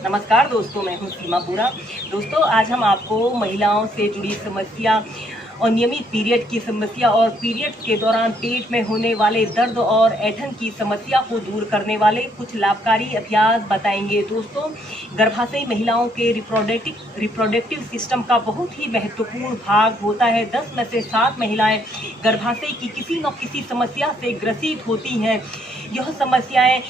नमस्कार दोस्तों, मैं हूं सीमा पूरा। दोस्तों, आज हम आपको महिलाओं से जुड़ी समस्या, अनियमित पीरियड की समस्या और पीरियड के दौरान पेट में होने वाले दर्द और ऐंठन की समस्या को दूर करने वाले कुछ लाभकारी अभ्यास बताएंगे। दोस्तों, गर्भाशयी महिलाओं के रिप्रोडक्टिव सिस्टम का बहुत ही महत्वपूर्ण भाग होता है। 10 में से 7 महिलाएं गर्भाशय की किसी न किसी समस्या से ग्रसित होती हैं। यह समस्याएं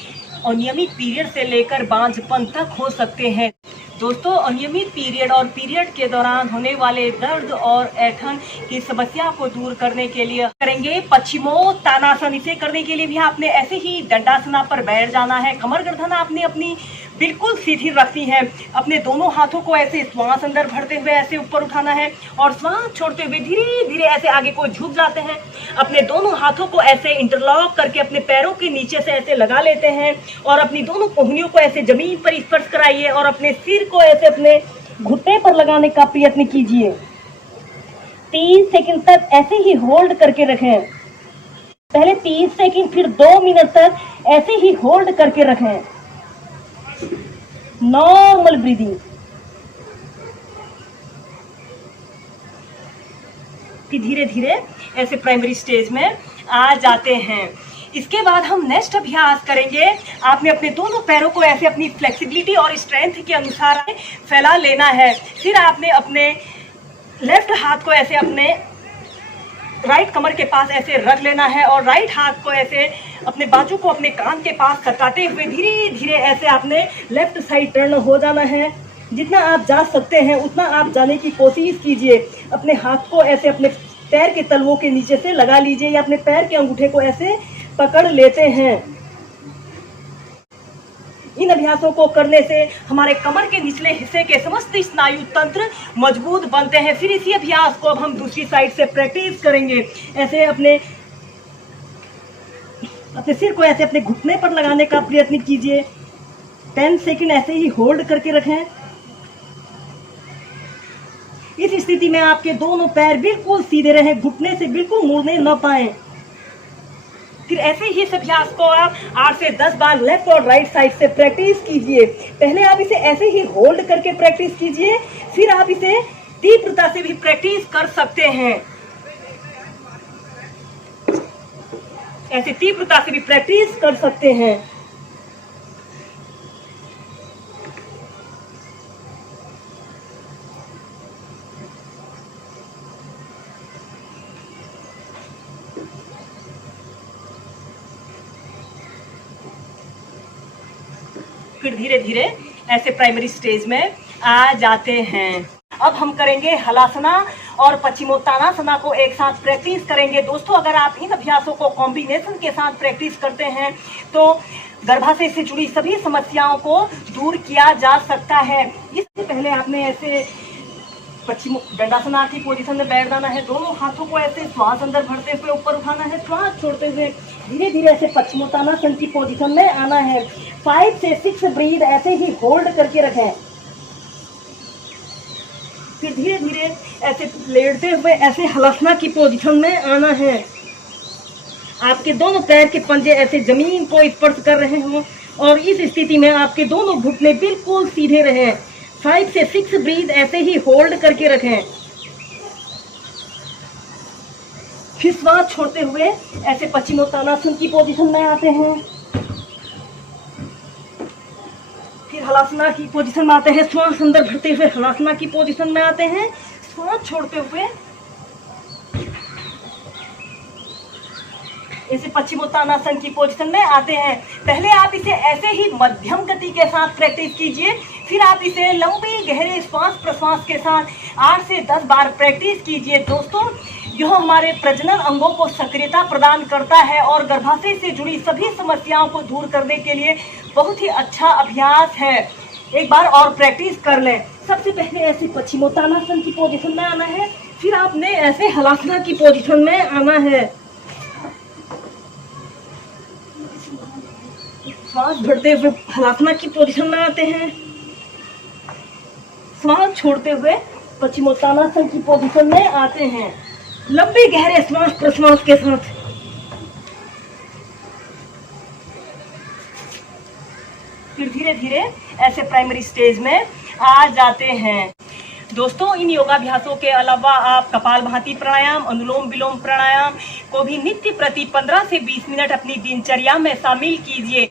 अनियमित पीरियड से लेकर बांझपन तक हो सकते हैं। दोस्तों, अनियमित पीरियड और पीरियड के दौरान होने वाले दर्द और ऐंठन की समस्या को दूर करने के लिए करेंगे पश्चिमोत्तानासन। इसे करने के लिए भी आपने ऐसे ही दंडासना पर बैठ जाना है। कमर गर्दन आपने अपनी बिल्कुल सीधी रखनी है। अपने दोनों हाथों को ऐसे श्वास अंदर भरते हुए ऐसे ऊपर उठाना है और श्वास छोड़ते हुए धीरे धीरे ऐसे आगे को झुक जाते हैं। अपने दोनों हाथों को ऐसे इंटरलॉक करके अपने पैरों के नीचे से ऐसे लगा लेते हैं और अपनी दोनों कोहनियों को ऐसे जमीन पर स्पर्श कराइए और अपने सिर को ऐसे अपने घुटने पर लगाने का प्रयत्न कीजिए। 30 सेकंड तक ऐसे ही होल्ड करके रखें। पहले 30 सेकंड, फिर 2 मिनट तक ऐसे ही होल्ड करके रखें। Normal breathing. फिर धीरे धीरे ऐसे प्राइमरी स्टेज में आ जाते हैं। इसके बाद हम नेक्स्ट अभ्यास करेंगे। आपने अपने दोनों पैरों को ऐसे अपनी फ्लेक्सिबिलिटी और स्ट्रेंथ के अनुसार फैला लेना है। फिर आपने अपने लेफ्ट हाथ को ऐसे अपने राइट कमर के पास ऐसे रख लेना है और राइट हाथ को ऐसे अपने बाजू को अपने कान के पास सटाते हुए धीरे धीरे ऐसे आपने लेफ्ट साइड टर्न हो जाना है। जितना आप जा सकते हैं उतना आप जाने की कोशिश कीजिए। अपने हाथ को ऐसे अपने पैर के तलवों के नीचे से लगा लीजिए या अपने पैर के अंगूठे को ऐसे पकड़ लेते हैं। इन अभ्यासों को करने से हमारे कमर के निचले हिस्से के समस्त स्नायु तंत्र मजबूत बनते हैं। फिर इसी अभ्यास को अब हम दूसरी साइड से प्रैक्टिस करेंगे। ऐसे अपने सिर को ऐसे अपने घुटने पर लगाने का प्रयत्न कीजिए। 10 सेकंड ऐसे ही होल्ड करके रखें। इस स्थिति में आपके दोनों पैर बिल्कुल सीधे रहें, घुटने से बिल्कुल मुड़ने न पाएं। फिर ऐसे ही इस अभ्यास को आप 8 से 10 बार लेफ्ट और राइट साइड से प्रैक्टिस कीजिए। पहले आप इसे ऐसे ही होल्ड करके प्रैक्टिस कीजिए, फिर आप इसे तीव्रता से भी प्रैक्टिस कर सकते हैं। ऐसे तीव्रता से भी प्रैक्टिस कर सकते हैं। फिर धीरे धीरे ऐसे प्राइमरी स्टेज में आ जाते हैं। अब हम करेंगे हलासना और पश्चिमोत्तानासना को एक साथ प्रैक्टिस करेंगे। दोस्तों, अगर आप इन अभ्यासों को कॉम्बिनेशन के साथ प्रैक्टिस करते हैं तो गर्भाशय से जुड़ी सभी समस्याओं को दूर किया जा सकता है। इससे पहले आपने ऐसे पश्चिम दंडासना की पोजीशन में बैठ जाना है। दोनों हाथों को ऐसे श्वास अंदर भरते हुए ऊपर उठाना है, श्वास छोड़ते हुए धीरे धीरे ऐसे पश्चिमोत्तानासन की पोजीशन में आना है। 5 से 6 ब्रीथ ऐसे ही होल्ड करके रखें। फिर धीरे धीरे ऐसे लेटते हुए ऐसे हलासना की पोजीशन में आना है। आपके दोनों पैर के पंजे ऐसे जमीन को स्पर्श कर रहे हों और इस स्थिति में आपके दोनों घुटने बिल्कुल सीधे रहें। 5 से 6 ब्रीथ ऐसे ही होल्ड करके रखें। फिर श्वास छोड़ते हुए ऐसे पश्चिमोत्तानासन की पोजीशन में आते हैं। फिर हलासना की पोजीशन में आते हैं। श्वास अंदर भरते हुए हलासना की पोजीशन में आते हैं। श्वास छोड़ते हुए ऐसे पश्चिमोत्तानासन की पोजीशन में आते हैं। पहले आप इसे ऐसे ही मध्यम गति के साथ प्रैक्टिस कीजिए, फिर आप इसे लंबे गहरे श्वास प्रश्वास के साथ 8 से 10 बार प्रैक्टिस कीजिए। दोस्तों, यह हमारे प्रजनन अंगों को सक्रियता प्रदान करता है और गर्भाशय से जुड़ी सभी समस्याओं को दूर करने के लिए बहुत ही अच्छा अभ्यास है। एक बार और प्रैक्टिस कर लें। सबसे पहले ऐसे पश्चिमोत्तानासन की पोजीशन में आना है, फिर आपने ऐसे हलासना की पोजीशन में आना है। श्वास भरते हुए हलासना की पोजीशन में आते हैं। श्वास छोड़ते हुए पश्चिमोत्तानासन की पोजीशन में आते हैं। लंबे गहरे श्वास प्रश्वास के साथ फिर धीरे धीरे धीरे ऐसे प्राइमरी स्टेज में आ जाते हैं। दोस्तों, इन योगाभ्यासों के अलावा आप कपालभाति प्राणायाम, अनुलोम विलोम प्राणायाम को भी नित्य प्रति 15 से 20 मिनट अपनी दिनचर्या में शामिल कीजिए।